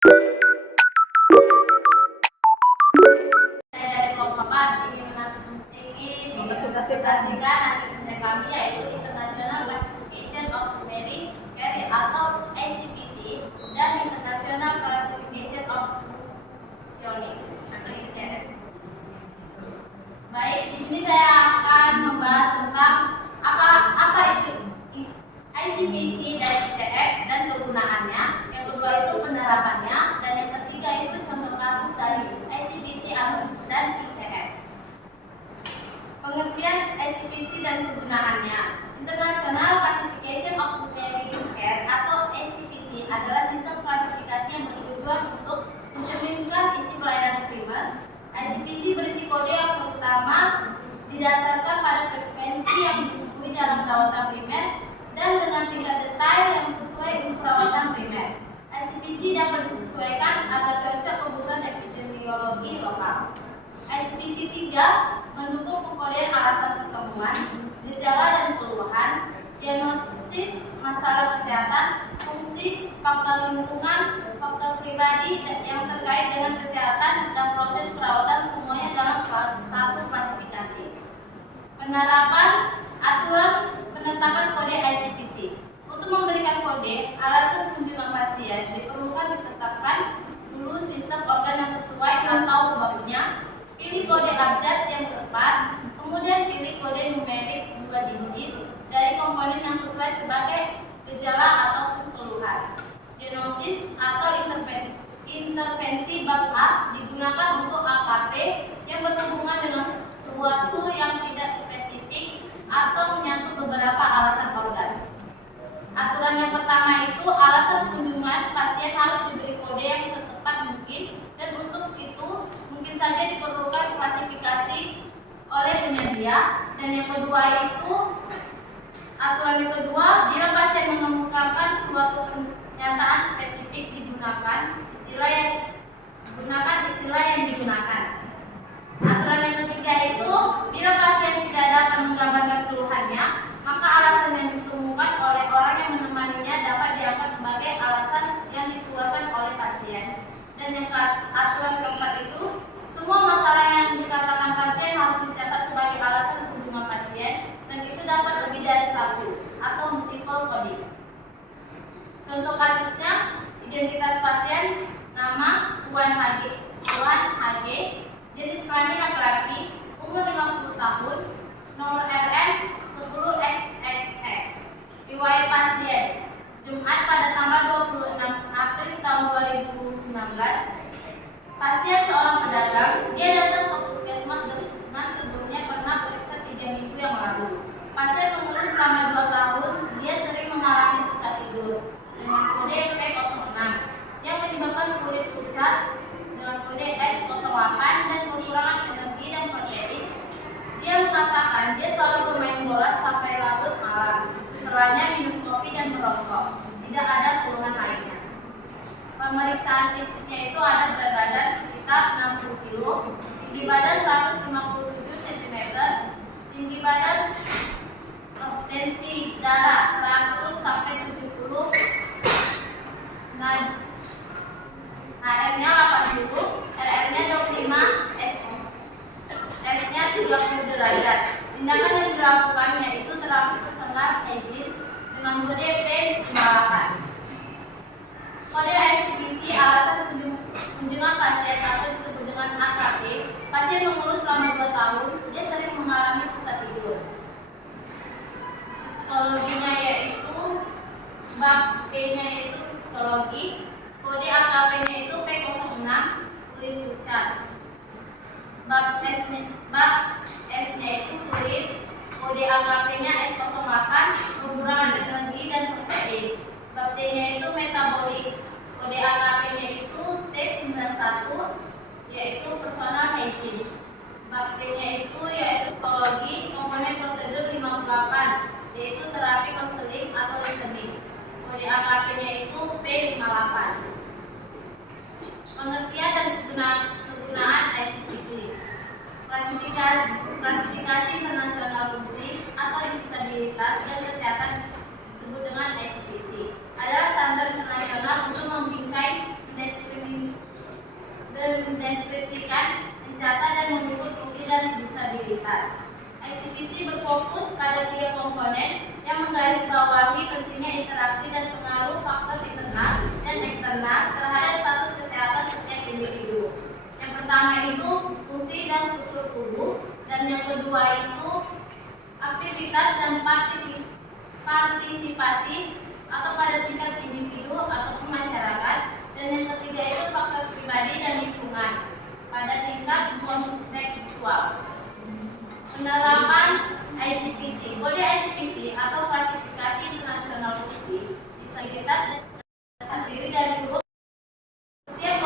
Saya dari kelompok 4 ingin mempresentasikan nanti konten kami, yaitu International Classification of Primary Care atau ICPC dan International Classification of Functioning atau ICF. Baik, di sini saya akan membahas tentang apa itu ICPC dan ICF dan kegunaannya. Yang kedua itu penerapannya, dan yang ketiga itu contoh kasus dari ICPC dan ICF. Pengertian ICPC dan kegunaannya. International Classification of Primary Care atau ICPC adalah sistem klasifikasi yang bertujuan untuk mencerminkan isi pelayanan primer. ICPC berisi kode yang terutama didasarkan pada frekuensi yang ditemui dalam perawatan primer dan dengan tingkat detail yang sesuai untuk perawatan primer. ICPC dapat disesuaikan agar cocok kebutuhan epidemiologi lokal. ICPC 3 mendukung pengkodean alasan pertemuan, gejala dan keluhan, diagnosis masalah kesehatan, fungsi, faktor lingkungan, faktor pribadi yang terkait dengan kesehatan dan proses perawatan, semuanya dalam satu klasifikasi. Penerapan aturan penetapan kode ICPC. Untuk memberikan kode alasan kunjungan pasien diperlukan ditetapkan dulu sistem organ yang sesuai atau babnya. Pilih kode abjad yang tepat, kemudian pilih kode numerik 2 digit dari komponen yang sesuai sebagai gejala ataupun keluhan. Diagnosis atau intervensi bab A digunakan untuk AKP yang berhubungan dengan sesuatu yang tidak spesifik atau menyangkut beberapa alasan organ. Aturan yang pertama itu alasan kunjungan pasien harus diberi kode yang setepat mungkin, dan untuk itu mungkin saja diperlukan klasifikasi oleh penyedia. Dan yang kedua itu aturan yang kedua, bila pasien mengemukakan suatu pernyataan spesifik gunakan istilah yang digunakan. Aturan yang ketiga itu, bila pasien tidak dapat menggambarkan keluhannya, maka alasan yang ditemukan oleh orang yang menemaninya dapat dianggap sebagai alasan yang dikeluarkan oleh pasien. Dan yang aturan keempat itu, semua masalah yang dikatakan pasien harus dicatat sebagai alasan kunjungan pasien, dan itu dapat lebih dari satu atau multiple coding. Contoh kasusnya, identitas pasien, nama Tuan HG, jenis kelamin laki-laki, umur 50 tahun, nomor RN 10XXX. Riwayat pasien, Jumat pada tanggal 26 April tahun 2019. Pasien seorang pedagang, dia datang ke puskesmas dengan sebelumnya pernah periksa 3 minggu yang lalu. Pasien mengeluh selama 2 tahun, dia sering mengalami susah tidur dengan kode P06 yang menyebabkan kulit pucat, dengan kode S08 dan kekurangan energi dan protein. Dia mengatakan dia selalu bermain bola sampai larut malam, setelahnya minum kopi dan merokok. Tidak ada keluhan lainnya. Pemeriksaan fisiknya itu ada berat badan sekitar 60 kg, tinggi badan 157 cm, tinggi badan tensi darah 100 sampai 70, HR-nya 80, RR-nya 25, S-nya 30 derajat. Tindakan yang dilakukan yaitu terapi personal hygiene dengan kode P58. Kode ICPC alasan kunjungan pasien atau disebut dengan AKP. Pasien mengeluh selama 2 tahun, dia sering mengalami susah tidur. Psikologinya yaitu bab P-nya yaitu psikologi, kode AKP-nya itu P06, kulit pucat. Bab S-nya itu kulit, kode AKP-nya S08, kekurangan energi dan protein. Bab T-nya itu metabolik, kode AKP-nya itu T91, yaitu personal hygiene. Bab P-nya itu yaitu psikologi, komponen prosedur 58, yaitu terapi konseling atau listening. Kode AKP-nya itu P58. Pengertian dan kegunaan ICPC. Klasifikasi internasional fungsi atau disabilitas dan kesehatan disebut dengan ICPC adalah standar internasional untuk membingkai mendeskripsikan, mencatat, dan mengikut fungsi dan disabilitas. ICPC berfokus pada 3 komponen yang menggarisbawahi pentingnya interaksi dan pengaruh faktor internal dan eksternal terhadap status kesehatan setiap individu. Yang pertama itu fungsi dan struktur tubuh, dan yang kedua itu aktivitas dan partisipasi atau pada tingkat individu ataupun masyarakat, dan yang ketiga itu faktor pribadi dan lingkungan pada tingkat kontekstual. Penerapan ICPC. Kode ICPC atau klasifikasi internasional fungsi disabilitas terdiri dari huruf setiap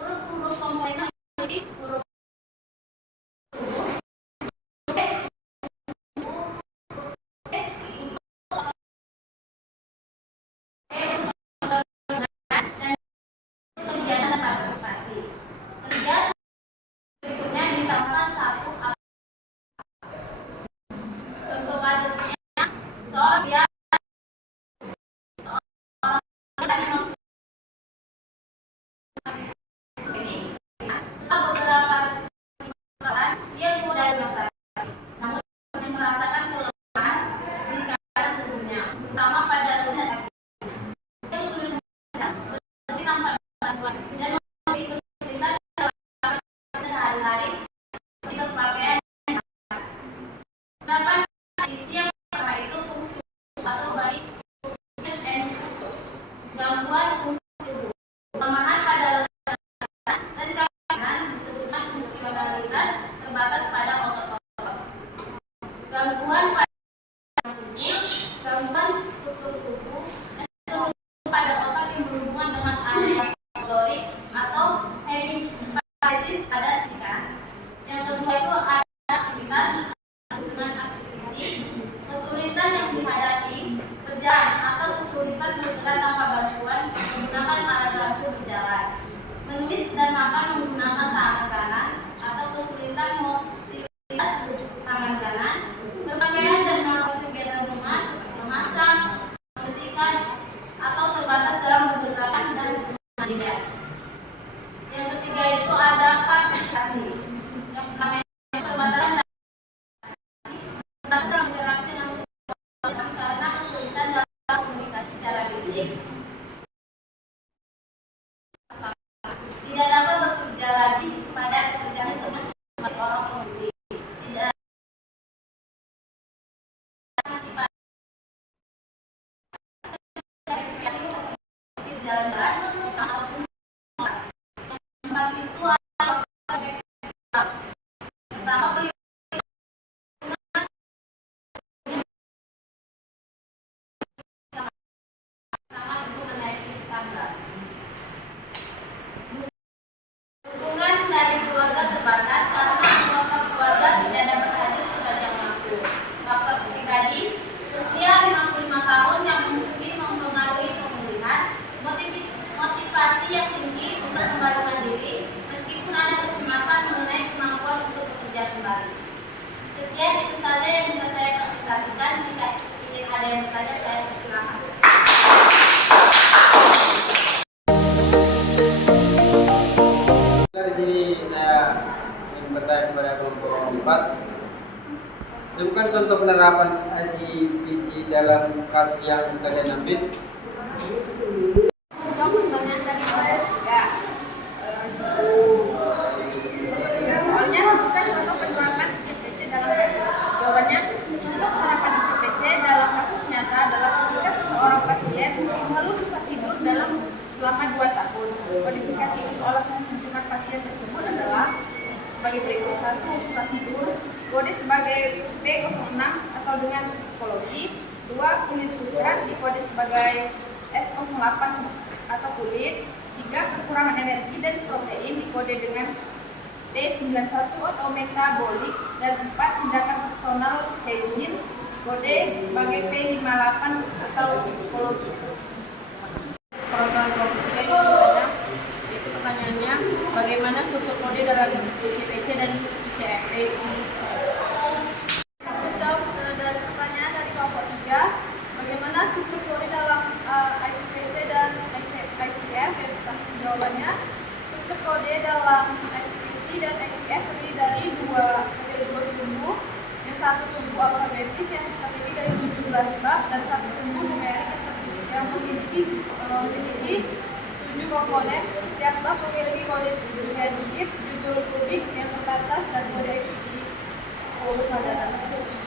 huruf komponen huruf tidak dapat bekerja lagi pada pekerjaan sebagai orang pengemudi. Jalan-jalan ataupun tempat itu adalah pertama menaiki tangga. Dukungan dari keluarga terbatas karena anggota keluarga tidak dapat hadir sepanjang waktu. Faktor pribadi, usia 55 tahun yang mungkin mempengaruhi pemulihan, motivasi yang tinggi untuk kembali mandiri meskipun ada kecemasan mengenai kemampuan untuk bekerja kembali. Sekian itu saja yang bisa saya presentasikan. Jika ingin ada yang bertanya, saya persilakan. Dari sini saya ingin bertanya kepada kelompok 4. Sebutkan contoh penerapan ICPC dalam kasus yang kalian ambil. Soalnya sebutkan contoh penerapan ICPC dalam kasus. Jawabannya, contoh penerapan ICPC dalam kasus nyata adalah ketika seseorang pasien mengeluh susah tidur selama 2 tahun. Kodifikasi untuk alasan kunjungan pasien tersebut adalah sebagai berikut: 1. Susah tidur, dikode sebagai B06 atau dengan psikologi. 2. Kulit pucat, dikode sebagai S08 atau kulit. 3. Kekurangan energi dan protein, dikode dengan D91 atau metabolik. Dan 4. Tindakan personal hygiene, dikode sebagai P58 atau psikologi. Program itu pertanyaannya, bagaimana struktur kode dalam ICPC dan ICFP? Jawabannya, struktur kode dalam XPC dan XPF terdiri dari dua sumbu. Yang satu sumbu alfabetis yang terdiri dari 17 bab dan satu sumbu numerik yang memiliki 7 komponen. Setiap bab memiliki kode 3 digit, judul kubik yang terbatas, dan kode XPC berpadanan.